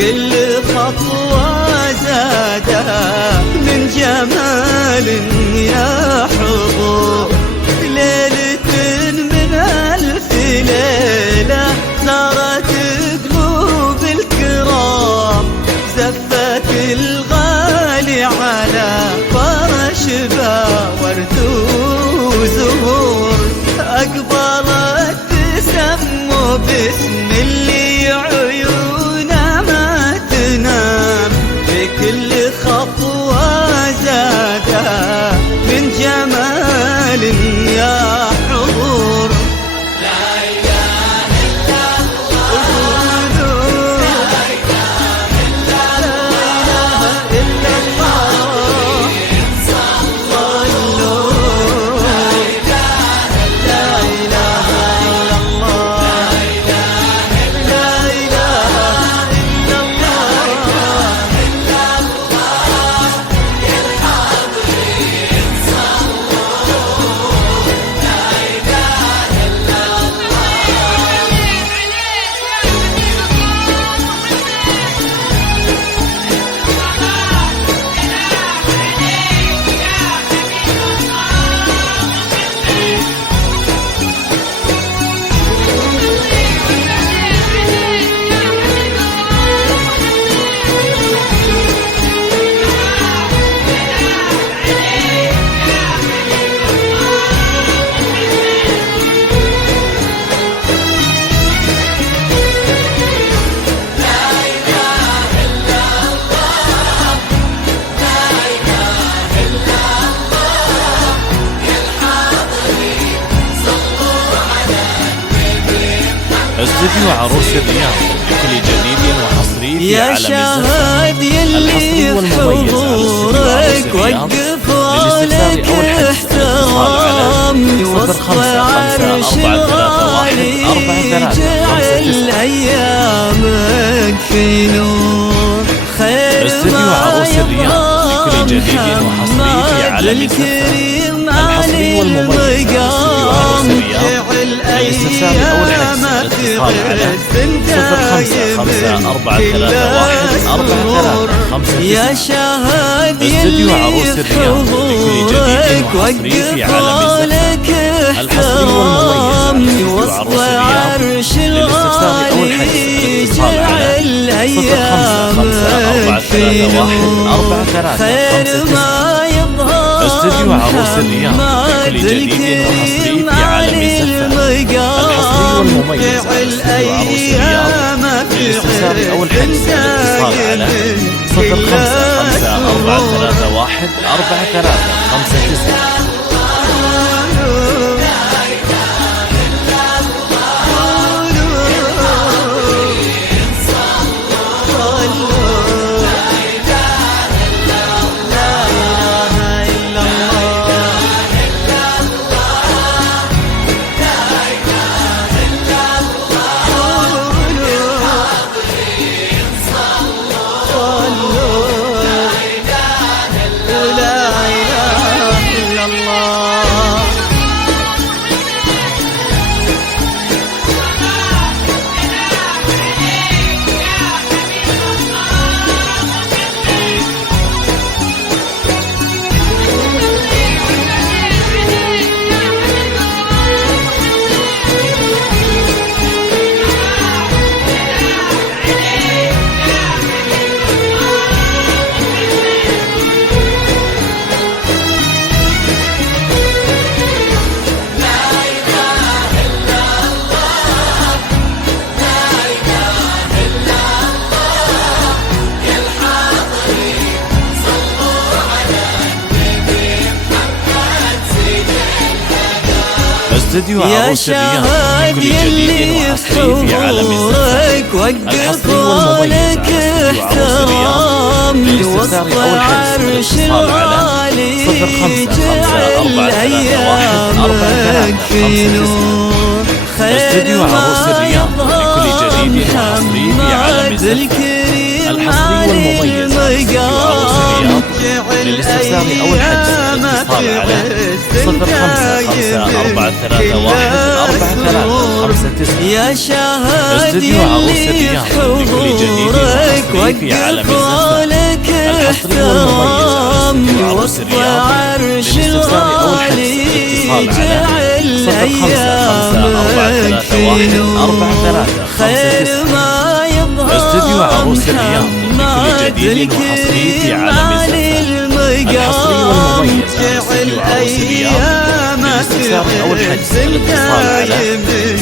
كل خطوة زاده من جمال يا حضور. ليلة من ألف ليلة زارت قلوب الكرام، زفت الغالي على فرش ورد وزهور، أقبلت تسمو باسم اللي عيونه ما تنام، بكل خطوة زاده من جمال يا حضور. لا إله إلا الله، لا إله إلا الله، إلا الله. صلوا لا إله إلا الله، لا إله إلا الله. استوديو عروس الرياض بكل جديد وحصري في يا عالم شاهد يلي حضورك وقفوا لك احترام، وسط عرش الغالي جعل ايامك في نور. خير ما يبغى محمد الكريم علي المقام، جعل ايامك في غد دايم يا شاهد يلي حضورك وقفوا لك احترام، وسط عرش الغالي جعل ايامك في نور. خير ما يظهر محمد الكريم علي المقام، جعل ايامك في غد دايم 0543143359. استوديو عروس الرياض بكل جديد وحصري في عالم وقفوا لك احترام، وسط عرش الغالي جعل ايامك في نور. خير ما يظهر محمد الكريم علي المقام، الرياض. للاستفسار أو الحجز الاتصال على 0554314359. يا شاهد استوديو عروس الرياض لكل جديد وحصري في عالم الزفة الحصري والمميز على استوديو عروس الرياض. للاستفسار أو الحجز الاتصال على 0554314359. استوديو عروس الرياض لكل جديد وحصري في عالم الزفة الحصري والمميز على استوديو عروس الرياض. للاستفسار أو الحجز الاتصال على 0554314359.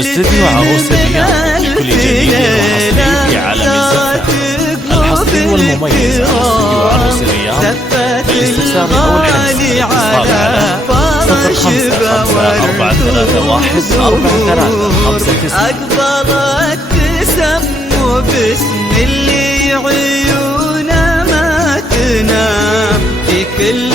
استوديو عروس الرياض لكل جديد وحصري في عالم الزفة الحصري والمميز على استوديو عروس الرياض. للاستفسار أو الحجز الاتصال على 0554314359. أقبلت تسمو باسم اللي عيونه ما تنام في كل